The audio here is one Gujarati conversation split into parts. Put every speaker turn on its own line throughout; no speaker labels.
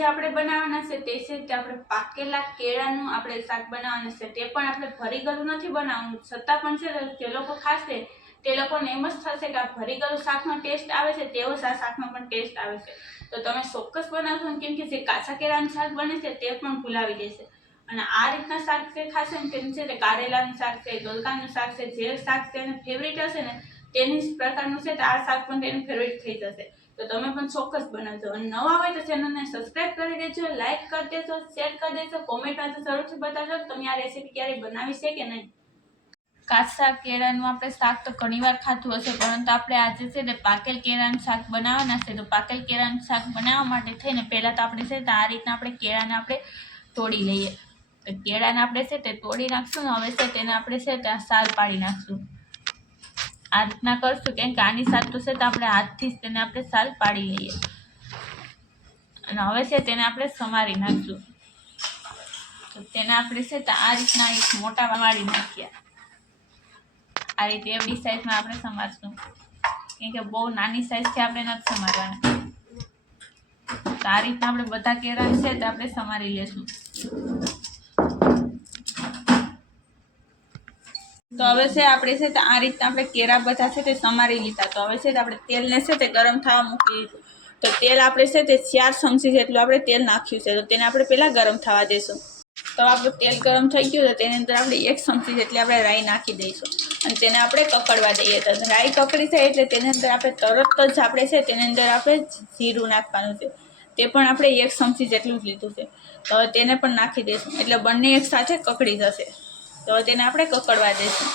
આજે આપણે બનાવવાના છે તે છે કે આપણે પાકેલા કેળાનું આપણે શાક બનાવવાના છે. તે પણ આપણે ભરી ગયું નથી બનાવવાનું. છતાં પણ છે જે લોકો ખાશે તે લોકોને એમ જ થશે કે આ ભરી ગયેલું શાકનો ટેસ્ટ આવે છે તેવો જ આ શાકનો પણ ટેસ્ટ આવે છે. તો તમે ચોક્કસ બનાવશો કેમ કે જે કાચા કેળાનું શાક બને છે તે પણ ભૂલાવી દેશે. અને આ રીતના શાક જે ખાશે ને તેમ છે તે કારેલાનું શાક છે, ગલકાનું શાક છે, જે શાક છે એને ફેવરિટ હશે ને જ પ્રકારનું છે તો આ શાક પણ તેનું ફેવરિટ થઈ જશે. તો તમે પણ ચોક્કસ બનાવજો. અને નવા હોય તો ચેનલને સબસ્ક્રાઇબ કરી દેજો લાઇક કરી દેજો શેર કરી દેજો કોમેન્ટમાં તો જરૂરથી બતાવજો તમે આ રેસીપી ક્યારે બનાવી છે કે નહીં. કાચા કેળાનું આપણે શાક તો ઘણીવાર ખાધું હશે, પરંતુ આપણે આજે છે ને પાકેલ કેળાનું શાક બનાવવાના છે. તો પાકેલ કેળાનું શાક બનાવવા માટે થઈને પહેલાં તો આપણે છે તો આ રીતના આપણે કેળાને આપણે તોડી લઈએ. તો કેળાને આપણે છે તે તોડી નાખશું ને હવે છે તેને આપણે છે ત્યાં સાલ પાડી નાખશું. આ રીતના કરશું કેમ કે આની સાલ તો છે તો આપણે હાથથી જ તેને આપણે સાલ પાડી લઈએ. અને હવે છે તેને આપણે સમારી નાખશું. તો તેને આપણે છે તો આ રીતના એક મોટા વાળી નાખ્યા. આ રીતે એવડી સાઈઝમાં આપણે સમારશું. કેમ કે બહુ નાની સાઈઝથી આપણે નથી સમારવાના. તો આ રીતના આપણે બધા કેરા છે તો આપણે સમારી લેશું. તો હવે છે, આપણે છે આ રીતના આપણે કેરા બધા છે, તે સમારી લીધા. તો હવે છે આપણે તેલને છે, તે ગરમ થવા મૂકી દીધું. તો તેલ આપણે છે, તે ચાર ચમચી જેટલું આપણે તેલ નાખ્યું છે. તો તેને આપણે પહેલાં ગરમ થવા દઈશું તો આપણું તેલ ગરમ થઈ ગયું તો તેની અંદર આપણે એક ચમચી જેટલી આપણે રાઈ નાખી દઈશું. અને તેને આપણે કકડવા દઈએ. તો રાઈ કકડી જાય એટલે તેની અંદર આપણે તરત જ આપણે છે, તેની અંદર આપણે જીરું નાખવાનું છે. તે પણ આપણે એક ચમચી જેટલું જ લીધું છે. તો તેને પણ નાખી દઈશું. એટલે બંને એક સાથે કકડી જશે. તો તેને આપણે કકડવા દઈશું.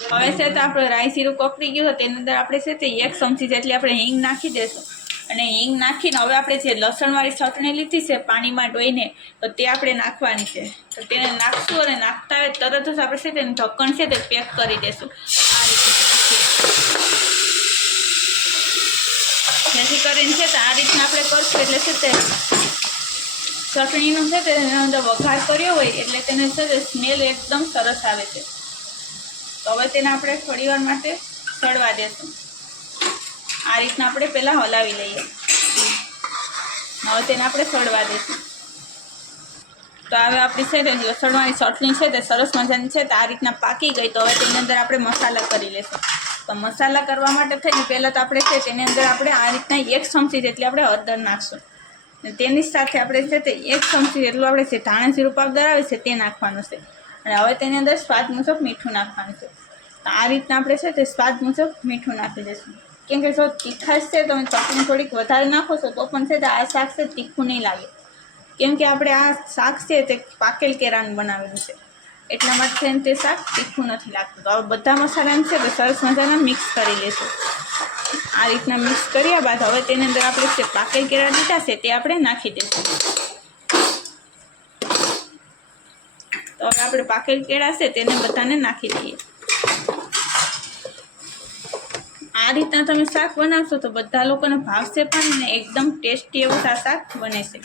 હવે છે તો આપણો રાઈ સીરું કકડી ગયું તેની અંદર આપણે છે તે એક ચમચી જેટલી આપણે હિંગ નાખી દઈશું. અને હિંગ નાખીને હવે આપણે જે લસણવાળી ચટણી લીધી છે, પાણીમાં ડોઈને, તો તે આપણે નાખવાની છે. તો તેને નાખશું અને નાખતા હોય તરત જ આપણે છે તેને ઢક્કણ છે તે પેક કરી દઈશું. આ રીતે જેથી કરીને છે તો આ રીતના આપણે કરશું એટલે છે તે ચટણીનું છે તે એના અંદર વઘાર કર્યો હોય એટલે તેને છે તે સ્મેલ એકદમ સરસ આવે છે. તો હવે તેને આપણે થોડીવાર માટે સડવા દેશું. આ રીતના આપણે પહેલાં હલાવી લઈએ. હવે તેને આપણે સડવા દઈશું તો હવે આપણી છે તે લસણવાળી ચટણી છે તે સરસ મજાની છે તો આ રીતના પાકી ગઈ તો હવે તેની અંદર આપણે મસાલા કરી લઈશું તો મસાલા કરવા માટે થઈને પહેલાં તો આપણે છે તેની અંદર આપણે આ રીતના એક ચમચી જેટલી આપણે હળદર નાખશું. અને તેની સાથે આપણે છે તે એક ચમચી જેટલું આપણે છે ધાણા જીરું આવે છે તે નાખવાનું છે. અને હવે તેની અંદર સ્વાદ મુજબ મીઠું નાખવાનું છે. આ રીતના આપણે છે તે સ્વાદ મુજબ મીઠું નાખી દઈશું. કેમ કે જો તીખાશ છે, તમે ચટણી થોડીક વધારે નાખો છો, તો પણ છે તે આ શાક છે તીખું નહીં લાગે. કેમ કે આપણે આ શાક છે તે પાકેલ કેરાનું બનાવેલું છે. એટલા માટે તે શાક તીખું નથી લાગતું. તો હવે બધા મસાલાને છે તે સરસ મજાના મિક્સ કરી લેશું. આ રીતના મિક્સ કર્યા બાદ હવે તેની અંદર આપણે જે પાકેલ કેળા લીધા છે તે આપણે નાખી દઈશું તો હવે આપણે પાકેલ કેળા છે તેને બધાને નાખી દઈએ. આ રીતના તમે શાક બનાવશો તો બધા લોકોને ભાવશે પણ ને એકદમ ટેસ્ટી એવું આ શાક બને છે.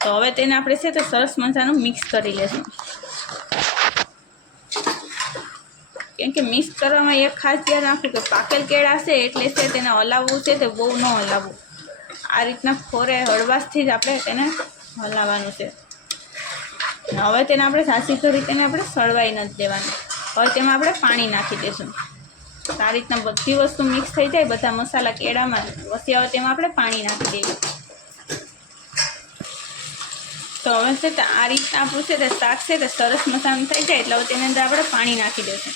તો હવે તેને આપણે છે તો સરસ મજાનું મિક્સ કરી લેશું. કેમ કે મિક્સ કરવામાં એક ખાસ ધ્યાન રાખવું કે પાકેલ કેળા છે એટલે છે તેને હલાવવું છે તે બહુ ન હલાવવું. આ રીતના ફોરે હળવાશથી જ આપણે તેને હલાવવાનું છે. હવે તેને આપણે સાસી થોડી તેને આપણે સળવાઈ નથી દેવાનું. હવે તેમાં આપણે પાણી નાખી દઈશું. આ રીતના બધી વસ્તુ મિક્સ થઈ જાય, બધા મસાલા કેળામાં વસી આવે તેમાં આપણે પાણી નાખી દઈએ. તો હવે છે આ રીતના આપણું છે તે શાક છે તે સરસ મસાલાનું થઈ જાય, એટલે હવે તેની અંદર આપણે પાણી નાખી દઈશું.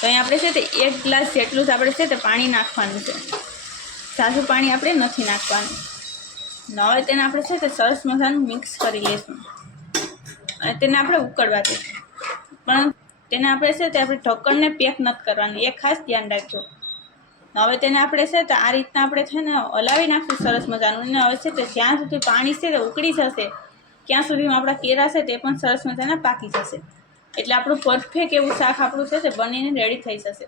તો અહીં આપણે છે તે એક ગ્લાસ જેટલું જ આપણે છે તે પાણી નાખવાનું છે. સાસું પાણી આપણે નથી નાખવાનું. હવે તેને આપણે છે તે સરસ મસાલાનું મિક્સ કરી લઈશું અને તેને આપણે ઉકળવા દઈશું. પણ તેને આપણે છે તે આપણે ઢક્કણને પેક નથી કરવાનું. એ ખાસ ધ્યાન રાખજો. હવે તેને આપણે છે તો આ રીતના આપણે છે ને હલાવી નાખશું સરસ મજાનું. અને હવે છે તે જ્યાં સુધી પાણી છે તે ઉકળી જશે, ત્યાં સુધીમાં આપણા કેરા છે તે પણ સરસ મજાના પાકી જશે. એટલે આપણું પરફેક્ટ એવું શાક આપણું છે તે બનીને રેડી થઈ જશે.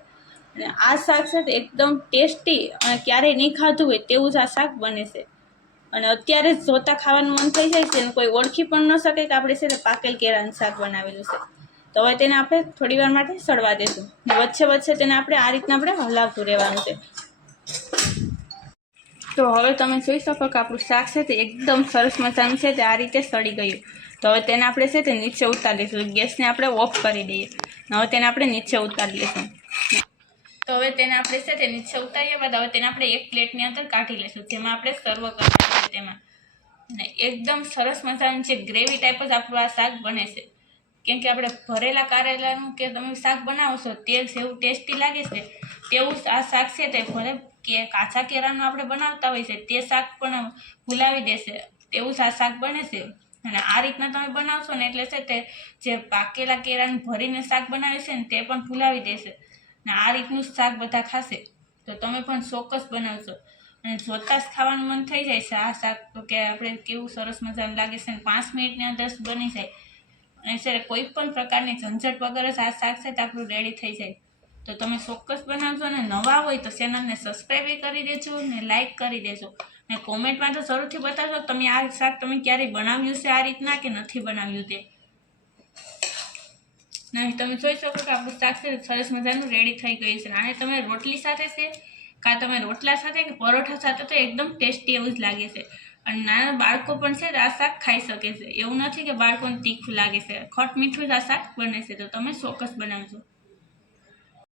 અને આ શાક છે તે એકદમ ટેસ્ટી અને ક્યારેય નહીં ખાધું હોય તેવું જ આ શાક બને છે. અને અત્યારે જ ખાવાનું મન થઈ જાય છે કોઈ ઓળખી પણ ન શકે કે આપણે છે તે પાકેલ કેળાનું શાક બનાવેલું છે. તો હવે તેને આપણે થોડી વાર માટે સડવા દઈશું વચ્ચે વચ્ચે તેને આપણે આ રીતના આપણે હલાવતું રહેવાનું છે. તો હવે તમે જોઈ શકો કે આપણું શાક છે તે એકદમ સરસ મજાનું છે, તે આ રીતે સડી ગયું. તો હવે તેને આપણે છે તે નીચે ઉતારી લઈશું ગેસને આપણે ઓફ કરી દઈએ. હવે તેને આપણે નીચે ઉતારી લઈશું તો હવે તેને આપણે છે તે નીચે ઉતાર્યા બાદ હવે તેને આપણે એક પ્લેટની અંદર કાઢી લઈશું, જેમાં આપણે સર્વ કરીશું તેમાં. ને એકદમ સરસ મજાનું જે ગ્રેવી ટાઈપ જ આપણું આ શાક બને છે. કેમ કે આપણે ભરેલા કારેલાનું કે તમે શાક બનાવો છો તે જેવું ટેસ્ટી લાગે છે, તેવું આ શાક છે તે ભલે કે કાચા કેરાનું આપણે બનાવતા હોય છે, તે શાક પણ ભૂલાવી દેશે. તેવું જ આ શાક બને છે. અને આ રીતના તમે બનાવશો ને એટલે છે તે જે પાકેલા કેળાને ભરીને શાક બનાવે છે ને તે પણ ભૂલાવી દેશે. ને આ રીતનું શાક બધા ખાશે. તો તમે પણ ચોક્કસ બનાવશો અને જોતાં જ ખાવાનું મન થઈ જાય છે. આ શાક તો કે આપણે કેવું સરસ મજાનું લાગે છે ને પાંચ મિનિટની અંદર બની જાય. અને છે કોઈ પણ પ્રકારની ઝંઝટ વગર જ આ શાક છે તે આપણું રેડી થઈ જાય. તો તમે ચોક્કસ બનાવજો અને નવા હોય તો ચેનલને સબસ્ક્રાઈબ કરી દેજો ને લાઈક કરી દેજો. ને કોમેન્ટમાં તો શરૂથી બતાવશો તમે આ શાક તમે ક્યારેય બનાવ્યું છે, આ રીતના કે નથી બનાવ્યું તે? નહીં તમે જોઈ શકો કે આપણું શાક છે સરસ મજાનું રેડી થઈ ગયું છે. અને તમે રોટલી સાથે છે કાં તમે રોટલા સાથે કે પરોઠા સાથે તો એકદમ ટેસ્ટી એવું જ લાગે છે. અને નાના બાળકો પણ છે આ શાક ખાઈ શકે છે. એવું નથી કે બાળકોને તીખું લાગે છે. ખટ મીઠું જ આ શાક બને છે. તો તમે ચોક્કસ બનાવજો.